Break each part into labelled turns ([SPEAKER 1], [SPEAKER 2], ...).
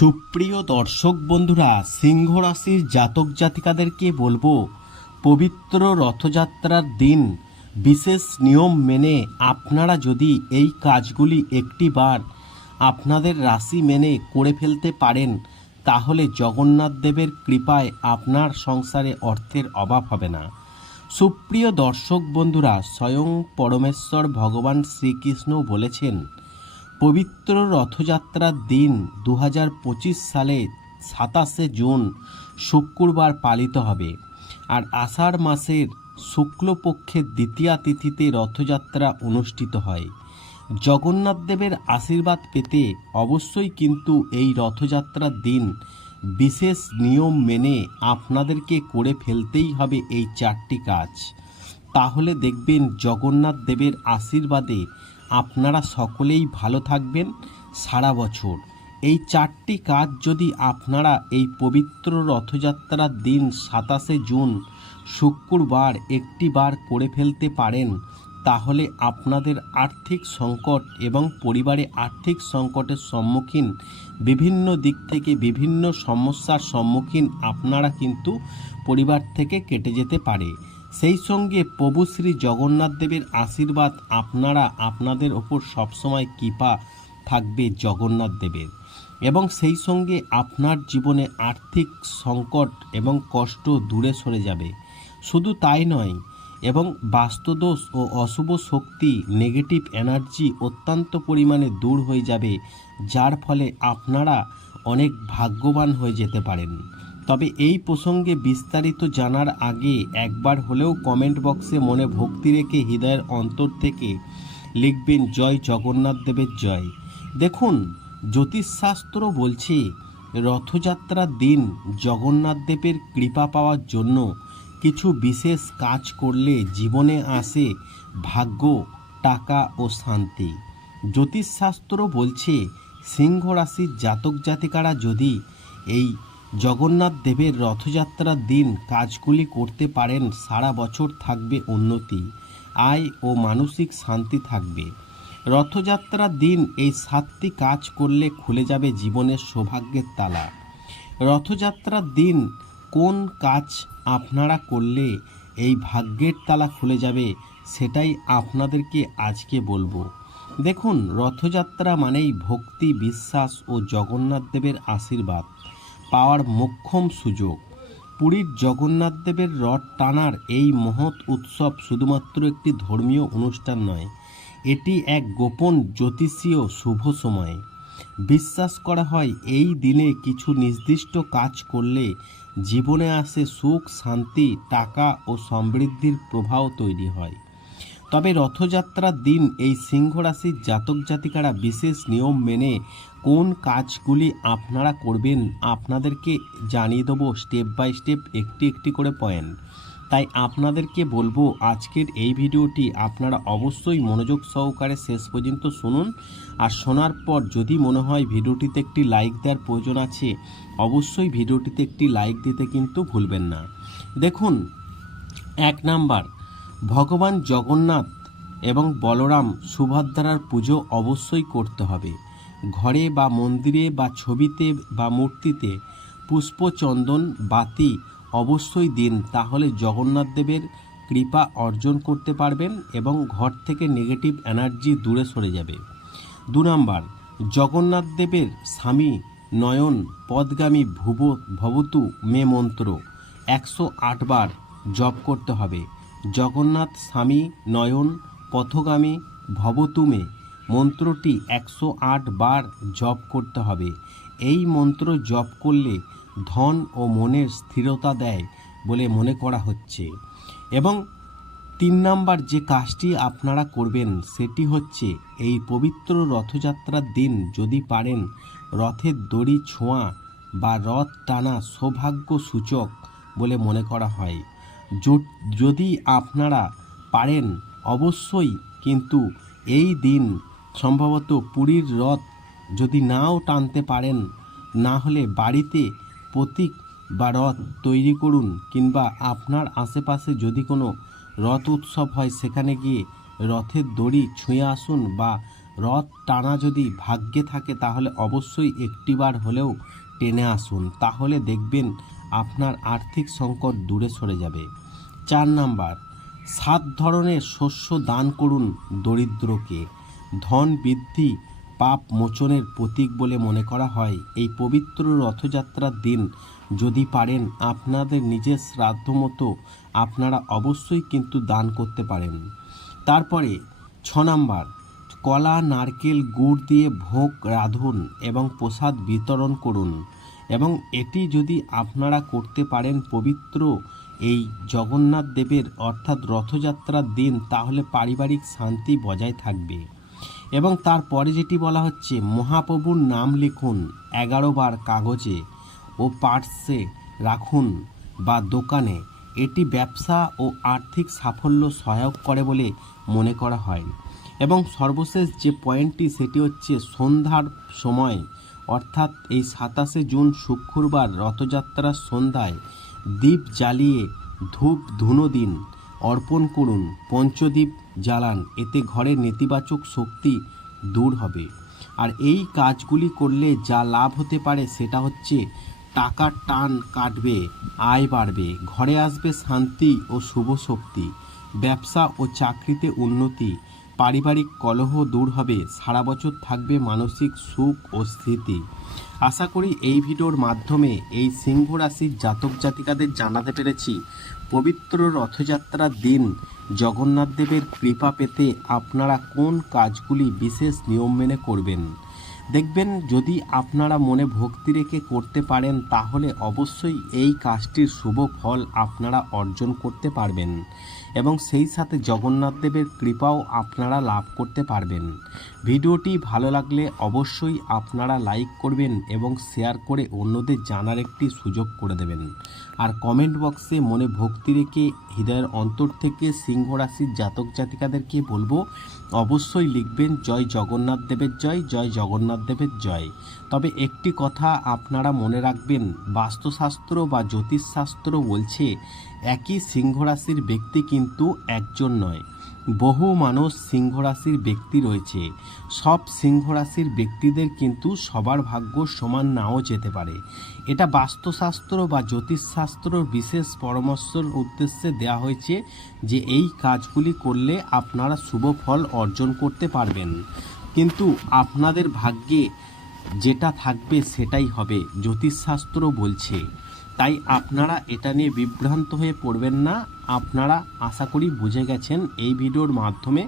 [SPEAKER 1] সুপ্রিয় দর্শক বন্ধুরা সিংহ রাশির জাতক জাতিকাদেরকে বলব, পবিত্র রথযাত্রার দিন বিশেষ নিয়ম মেনে আপনারা যদি এই কাজগুলি একটিবার আপনাদের রাশি মেনে করে ফেলতে পারেন, তাহলে জগন্নাথ দেবের কৃপায় আপনার সংসারে অর্থের অভাব হবে না। সুপ্রিয় দর্শক বন্ধুরা, স্বয়ং পরমেশ্বর ভগবান শ্রীকৃষ্ণ বলেছেন পবিত্র রথযাত্রার দিন দু হাজার পঁচিশ সালে সাতাশে জুন শুক্রবার পালিত হবে আর আষাঢ় মাসের শুক্লপক্ষের দ্বিতীয়া তিথিতে রথযাত্রা অনুষ্ঠিত হয়। জগন্নাথদেবের আশীর্বাদ পেতে অবশ্যই কিন্তু এই রথযাত্রার দিন বিশেষ নিয়ম মেনে আপনাদেরকে করে ফেলতেই হবে এই চারটি কাজ। তাহলে দেখবেন জগন্নাথ দেবের আশীর্বাদে আপনারা সকলেই ভালো থাকবেন সারা বছর। এই চারটি কাজ যদি আপনারা এই পবিত্র রথযাত্রার দিন সাতাশে জুন, শুক্রবার একটি বার করে ফেলতে পারেন, তাহলে আপনাদের আর্থিক সংকট এবং পরিবারে আর্থিক সংকটের সম্মুখীন, বিভিন্ন দিক থেকে বিভিন্ন সমস্যার সম্মুখীন আপনারা কিন্তু পরিবার থেকে কেটে যেতে পারে। সেই সঙ্গে প্রভু শ্রী জগন্নাথ দেবের আশীর্বাদ আপনারা আপনাদের ওপর সবসময় কৃপা থাকবে জগন্নাথ দেবের। এবং সেই সঙ্গে আপনার জীবনে আর্থিক সংকট এবং কষ্ট দূরে সরে যাবে। শুধু তাই নয়, এবং বাস্তুদোষ ও অশুভ শক্তি নেগেটিভ এনার্জি অত্যন্ত পরিমাণে দূর হয়ে যাবে, যার ফলে আপনারা অনেক ভাগ্যবান হয়ে যেতে পারেন। তবে এই প্রসঙ্গে বিস্তারিত জানার আগে একবার হলেও কমেন্ট বক্সে মনে ভক্তি রেখে হৃদয়ের অন্তর থেকে লিখবেন জয় জগন্নাথ দেবের জয়। দেখুন, জ্যোতিষশাস্ত্র বলছে, রথযাত্রার দিন জগন্নাথ দেবের কৃপা পাওয়ার জন্য কিছু বিশেষ কাজ করলে জীবনে আসে ভাগ্য, টাকা ও শান্তি। জ্যোতিষশাস্ত্র বলছে সিংহ রাশির জাতক জাতিকারা যদি এই জগন্নাথ দেবের রথযাত্রার দিন কাজগুলি করতে পারেন, সারা বছর থাকবে উন্নতি, আয় ও মানসিক শান্তি থাকবে। রথযাত্রার দিন এই সাতটি কাজ করলে খুলে যাবে জীবনের সৌভাগ্যের তালা। রথযাত্রার দিন কোন কাজ আপনারা করলে এই ভাগ্যের তালা খুলে যাবে, সেটাই আপনাদেরকে আজকে বলব। দেখুন, রথযাত্রা মানেই ভক্তি, বিশ্বাস ও জগন্নাথ দেবের আশীর্বাদ। পাওয়ার মোক্ষম সুযোগ। পুরীর জগন্নাথদেবের রথ টানার এই মহৎ উৎসব শুধুমাত্র একটি ধর্মীয় অনুষ্ঠান নয়, এটি এক গোপন জ্যোতিষীয় শুভ সময়। বিশ্বাস করা হয়, এই দিনে কিছু নির্দিষ্ট কাজ করলে জীবনে আসে সুখ, শান্তি, টাকা ও সমৃদ্ধির প্রভাব তৈরি হয়। তবে রথযাত্রার দিন এই সিংহ রাশির জাতক জাতিকারা বিশেষ নিয়ম মেনে কোন কাজগুলি আপনারা করবেন আপনাদেরকে জানিয়ে দেবো স্টেপ বাই স্টেপ একটি একটি করে পয়েন্ট তাই আপনাদেরকে বলব আজকের এই ভিডিওটি আপনারা অবশ্যই মনোযোগ সহকারে শেষ পর্যন্ত শুনুন। আর শোনার পর যদি মনে হয় ভিডিওটিতে একটি লাইক দেওয়ার প্রয়োজন আছে, অবশ্যই ভিডিওটিতে একটি লাইক দিতে কিন্তু ভুলবেন না। দেখুন, এক নাম্বার ভগবান জগন্নাথ এবং বলরাম সুভদ্রার পুজো অবশ্যই করতে হবে। ঘরে বা মন্দিরে বা ছবিতে বা মূর্তিতে পুষ্পচন্দন, বাতি অবশ্যই দিন, তাহলে জগন্নাথ দেবের কৃপা অর্জন করতে পারবেন এবং ঘর থেকে নেগেটিভ এনার্জি দূরে সরে যাবে। দু নম্বর, জগন্নাথ দেবের স্বামী নয়ন পদগামী ভুব, ভবতু মে মন্ত্র একশো আটবার জপ করতে হবে। জগন্নাথ স্বামী নয়ন পথগামী ভবতুমে। মন্ত্রটি একশো আট বার জপ করতে হবে। এই মন্ত্র জপ করলে ধন ও মনের স্থিরতা দেয় বলে মনে করা হচ্ছে। এবং তিন নাম্বার যে কাজটি আপনারা করবেন সেটি হচ্ছে এই পবিত্র রথযাত্রার দিন যদি পারেন, রথের দড়ি ছোঁয়া বা রথ টানা সৌভাগ্য সূচক বলে মনে করা হয়। যদি আপনারা পারেন, অবশ্যই। কিন্তু এই দিন সম্ভবত পুরীর রথ যদি নাও টানতে পারেন, না হলে বাড়িতে প্রতীক বা রথ তৈরি করুন, কিংবা আপনার আশেপাশে যদি কোনো রথ উৎসব হয়, সেখানে গিয়ে রথের দড়ি ছুঁয়ে আসুন বা রথ টানা যদি ভাগ্যে থাকে, তাহলে অবশ্যই একটিবার হলেও টেনে আসুন। তাহলে দেখবেন আপনার আর্থিক সংকট দূরে সরে যাবে। চার নাম্বার, সাত ধরনের শস্য দান করুন দরিদ্রকে। ধন বৃদ্ধি পাপ মোচনের প্রতীক বলে মনে করা হয়। এই পবিত্র রথযাত্রার দিন যদি পারেন, আপনাদের নিজের শ্রাদ্ধ মতো আপনারা অবশ্যই কিন্তু দান করতে পারেন। তারপরে ছ নাম্বার, কলা, নারকেল, গুড় দিয়ে ভোগ রাঁধুন এবং প্রসাদ বিতরণ করুন। এবং এটি যদি আপনারা করতে পারেন পবিত্র এই জগন্নাথ দেবের অর্থাৎ রথযাত্রার দিন তাহলে পারিবারিক শান্তি বজায় থাকবে। এবং তারপরে যেটি বলা হচ্ছে, মহাপ্রভুর নাম লিখুন এগারো বার কাগজে ও পার্সে রাখুন বা দোকানে। এটি ব্যবসা ও আর্থিক সাফল্য সহায়ক করে বলে মনে করা হয়। এবং সর্বশেষ যে পয়েন্টটি, সেটি হচ্ছে সন্ধ্যার সময়, অর্থাৎ এই সাতাশে জুন শুক্রবার রথযাত্রার সন্ধ্যায় দ্বীপ জ্বালিয়ে ধূপ ধুনো দিন, অর্পণ করুন, পঞ্চদীপ জ্বালান, এতে ঘরের নেতিবাচক শক্তি দূর হবে। আর এই কাজগুলি করলে যা লাভ হতে পারে সেটা হচ্ছে টাকার টান কাটবে, আয় বাড়বে, ঘরে আসবে শান্তি ও শুভ শক্তি, ব্যবসা ও চাকরিতে উন্নতি, পারিবারিক কলহ দূর হবে, সারা বছর থাকবে মানসিক সুখ ও স্থিতি। আশা করি এই ভিডিওর মাধ্যমে এই সিংহ রাশির জাতক জাতিকাদের জানাতে পেরেছি পবিত্র রথযাত্রার দিন। জগন্নাথ দেবের কৃপা পেতে আপনারা কোন কাজগুলি বিশেষ নিয়ম মেনে করবেন? দেখবেন যদি আপনারা মনে ভক্তি রেখে করতে পারেন, তাহলে অবশ্যই এই কাজটির শুভ ফল আপনারা অর্জন করতে পারবেন। এবং সেই সাথে জগন্নাথ দেবের কৃপাও আপনারা লাভ করতে পারবেন। ভিডিওটি ভালো লাগলে অবশ্যই আপনারা লাইক করবেন এবং শেয়ার করে অন্যদের জানার একটি সুযোগ করে দেবেন। আর কমেন্ট বক্সে মনে ভক্তি রেখে হৃদয়ের অন্তর থেকে সিংহ রাশির জাতক জাতিকাদেরকে বলব, অবশ্যই লিখবেন, জয় জগন্নাথ দেবের জয় জয় জগন্নাথ দেবের জয়। তবে একটি কথা আপনারা মনে রাখবেন, বাস্তুশাস্ত্র বা জ্যোতিষশাস্ত্র বলছে একই সিংহ রাশির ব্যক্তি কিন্তু একজন নয়। বহু মানুষ সিংহ রাশির ব্যক্তি রয়েছে। সব সিংহ রাশির ব্যক্তিদের কিন্তু সবার ভাগ্য সমান নাও যেতে পারে। এটা বাস্তুশাস্ত্র বা জ্যোতিষশাস্ত্রর বিশেষ পরামর্শের উদ্দেশ্যে দেওয়া হয়েছে যে এই কাজগুলি করলে আপনারা শুভ ফল অর্জন করতে পারবেন। কিন্তু আপনাদের ভাগ্যে যেটা থাকবে সেটাই হবে, জ্যোতিষশাস্ত্র বলছে। তাই আপনারা এটা নিয়ে বিভ্রান্ত হয়ে পড়বেন না। আপনারা আশা করি বুঝে গেছেন এই ভিডিওর মাধ্যমে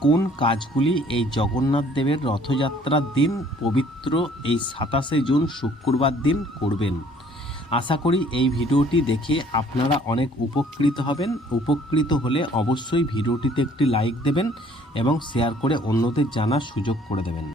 [SPEAKER 1] কোন কাজগুলি এই জগন্নাথ দেবের রথযাত্রার দিন, পবিত্র এই সাতাশে জুন, শুক্রবার দিন করবেন। আশা করি এই ভিডিওটি দেখে আপনারা অনেক উপকৃত হবেন। উপকৃত হলে অবশ্যই ভিডিওটিতে একটি লাইক দেবেন এবং শেয়ার করে অন্যদের জানার সুযোগ করে দেবেন।